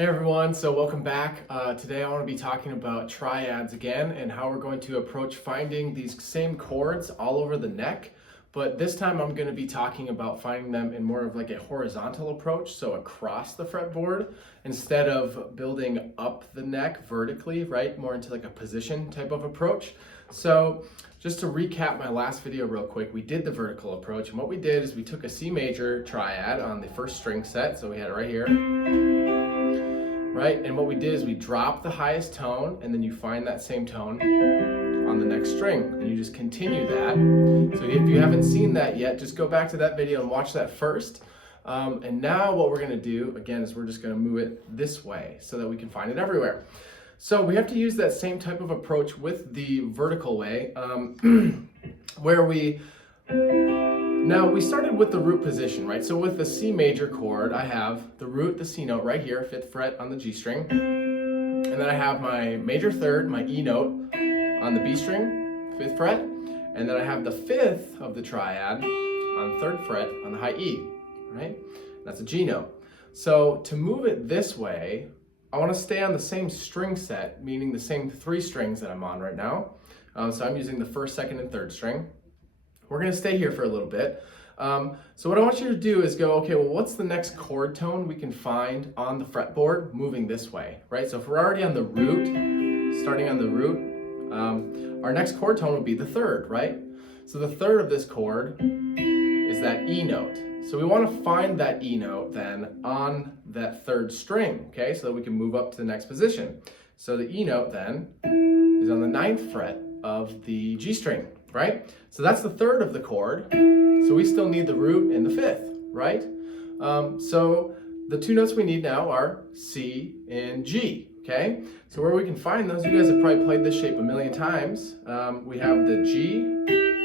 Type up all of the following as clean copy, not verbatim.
Hey everyone, so welcome back. Today I want to be talking about triads again and how we're going to approach finding these same chords all over the neck. But this time I'm going to be talking about finding them in more of like a horizontal approach, so across the fretboard, instead of building up the neck vertically, right? More into like a position type of approach. So just to recap my last video real quick, we did the vertical approach, and what we did is we took a C major triad on the first string set, so we had it right here. Right, and what we did is we dropped the highest tone, and then you find that same tone on the next string, and you just continue that. So if you haven't seen that yet, just go back to that video and watch that first. And now what we're going to do, again, is we're just going to move it this way so that we can find it everywhere. So we have to use that same type of approach with the vertical way, where Now we started with the root position, right? So with the C major chord, I have the root, the C note right here, 5th fret on the G string. And then I have my major third, my E note on the B string, 5th fret. And then I have the 5th of the triad on 3rd fret on the high E, right? That's a G note. So to move it this way, I want to stay on the same string set, meaning the same 3 strings that I'm on right now. So I'm using the 1st, 2nd, and 3rd string. We're going to stay here for a little bit. So what I want you to do is go, okay, well, what's the next chord tone we can find on the fretboard moving this way, right? So if we're already on the root, starting on the root, our next chord tone would be the 3rd, right? So the 3rd of this chord is that E note. So we want to find that E note then on that 3rd string, okay? So that we can move up to the next position. So the E note then is on the 9th fret of the G string, right? So that's the 3rd of the chord. So we still need the root and the 5th, right? So the 2 notes we need now are C and G, okay? So where we can find those, you guys have probably played this shape a million times. We have the G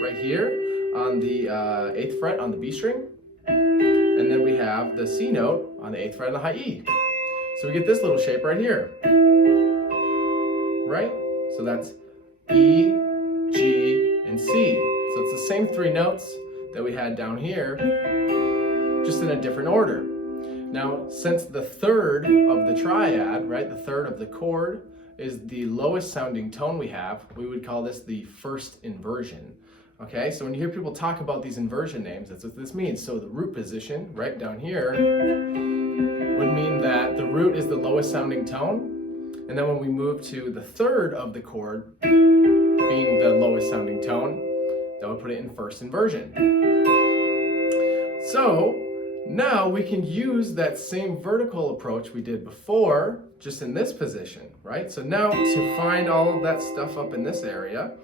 right here on the 8th fret on the B string. And then we have the C note on the 8th fret on the high E. So we get this little shape right here, right? So that's E, G, and C. So it's the same 3 notes that we had down here, just in a different order. Now, since the 3rd of the triad, right, the 3rd of the chord is the lowest sounding tone we have, we would call this the 1st inversion. Okay, so when you hear people talk about these inversion names, that's what this means. So the root position, right down here, would mean that the root is the lowest sounding tone. And then when we move to the 3rd of the chord, being the lowest sounding tone, that would put it in 1st inversion. So now we can use that same vertical approach we did before, just in this position, right? So now to find all of that stuff up in this area,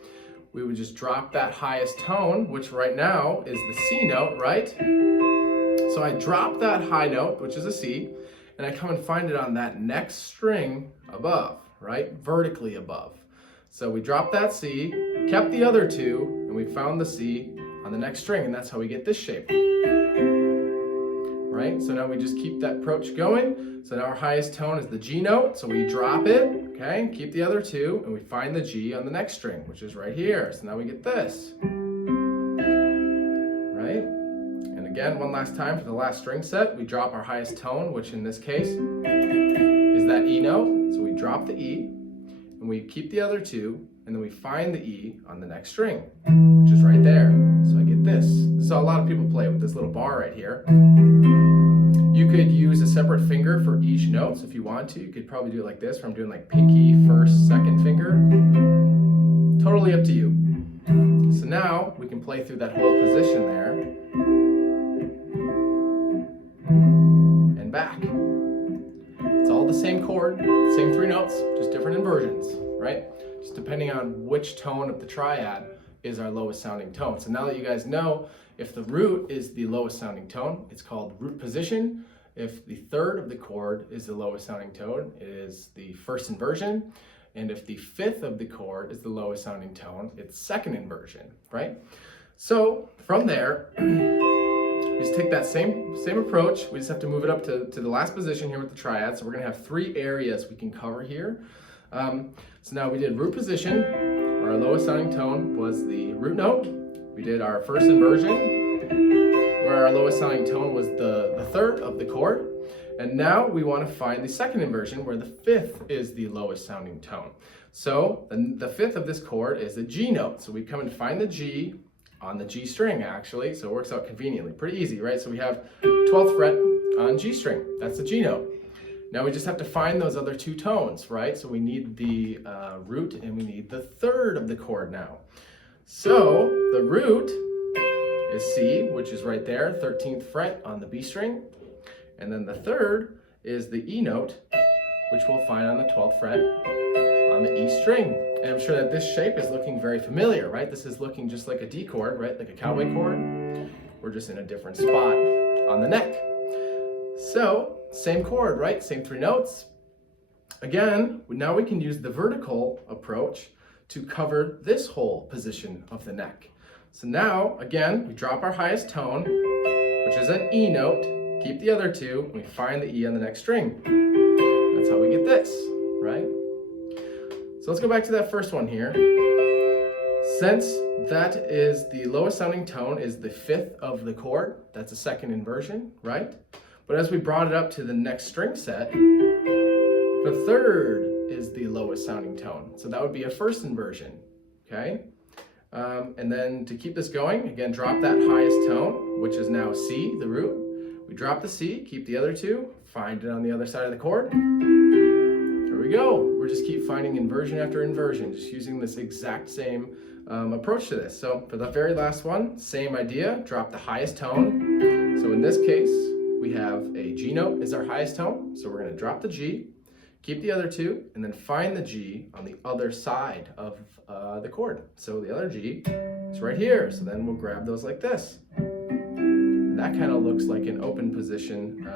we would just drop that highest tone, which right now is the C note, right? So I drop that high note, which is a C, and I come and find it on that next string above, right? Vertically above. So we dropped that C, kept the other 2, and we found the C on the next string, and that's how we get this shape. Right? So now we just keep that approach going. So now our highest tone is the G note, so we drop it, okay, keep the other 2, and we find the G on the next string, which is right here. So now we get this. Right? And again, one last time for the last string set, we drop our highest tone, which in this case is that E note. So we drop the E, and we keep the other 2, and then we find the E on the next string, which is right there. So I get this. This is how a lot of people play with this little bar right here. You could use a separate finger for each note, so if you want to. You could probably do it like this, where I'm doing like pinky, 1st, 2nd finger. Totally up to you. So now we can play through that whole position there. And back. It's all the same chord, same 3 notes, just different inversions, right? Just depending on which tone of the triad is our lowest sounding tone. So now that you guys know, if the root is the lowest sounding tone, it's called root position. If the 3rd of the chord is the lowest sounding tone, it is the 1st inversion. And if the 5th of the chord is the lowest sounding tone, it's 2nd inversion, right? So from there, we just take that same approach. We just have to move it up to the last position here with the triad. So we're going to have 3 areas we can cover here. So now we did root position, where our lowest sounding tone was the root note. We did our 1st inversion, where our lowest sounding tone was the 3rd of the chord. And now we want to find the second inversion where the fifth is the lowest sounding tone. So the fifth of this chord is the G note. So we come and find the G on the G string actually, so it works out conveniently. Pretty easy, right? So we have 12th fret on G string, that's the G note. Now we just have to find those other two tones, right? So we need the root and we need the third of the chord now. So the root is C, which is right there, 13th fret on the B string. And then the third is the E note, which we'll find on the 12th fret on the E string. And I'm sure that this shape is looking very familiar, right? This is looking just like a D chord, right? Like a cowboy chord. We're just in a different spot on the neck. So, same chord, right? Same three notes. Again, now we can use the vertical approach to cover this whole position of the neck. So now, again, we drop our highest tone, which is an E note, keep the other two, and we find the E on the next string. That's how we get this, right? So let's go back to that first one here. Since that is the lowest sounding tone is the fifth of the chord, that's a second inversion, right? But as we brought it up to the next string set, the third is the lowest sounding tone. So that would be a first inversion, okay? And then to keep this going, again, drop that highest tone, which is now C, the root. We drop the C, keep the other two, find it on the other side of the chord. There we go. We're just keep finding inversion after inversion, just using this exact same approach to this. So for the very last one, same idea, drop the highest tone. So in this case, we have a G note is our highest tone. So we're going to drop the G, keep the other two, and then find the G on the other side of the chord. So the other G is right here. So then we'll grab those like this. And that kind of looks like an open position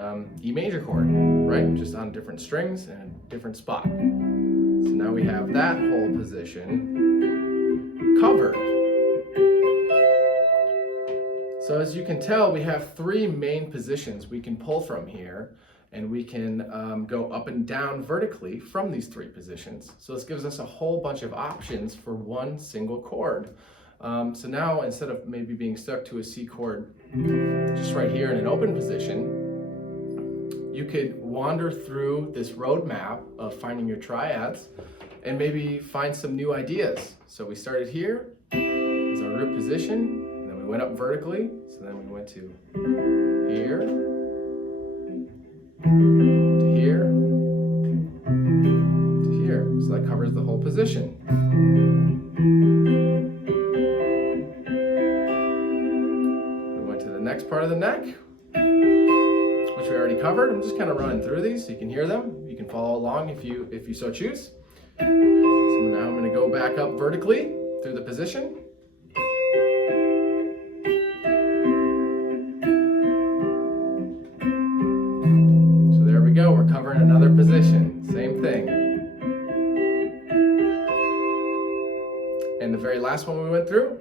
E major chord, right? Just on different strings and a different spot. So now we have that whole position covered. So as you can tell, we have three main positions we can pull from here, and we can go up and down vertically from these three positions. So this gives us a whole bunch of options for one single chord. So now instead of maybe being stuck to a C chord just right here in an open position, you could wander through this roadmap of finding your triads and maybe find some new ideas. So we started here as our root position. We went up vertically, so then we went to here, to here, to here. So that covers the whole position. We went to the next part of the neck, which we already covered. I'm just kind of running through these so you can hear them. You can follow along if you so choose. So now I'm going to go back up vertically through the position. Go, we're covering another position, same thing. And the very last one we went through.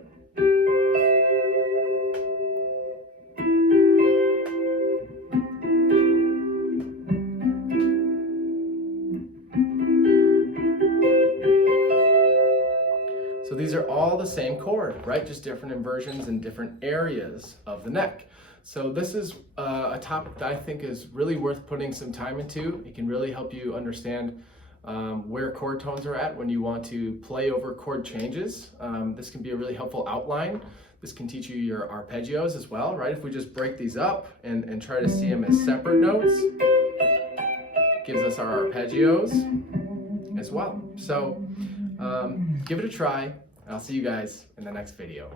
So these are all the same chord, right? Just different inversions in different areas of the neck. So this is a topic that I think is really worth putting some time into. It can really help you understand where chord tones are at when you want to play over chord changes. This can be a really helpful outline. This can teach you your arpeggios as well, right? If we just break these up and try to see them as separate notes, it gives us our arpeggios as well. So give it a try. I'll see you guys in the next video.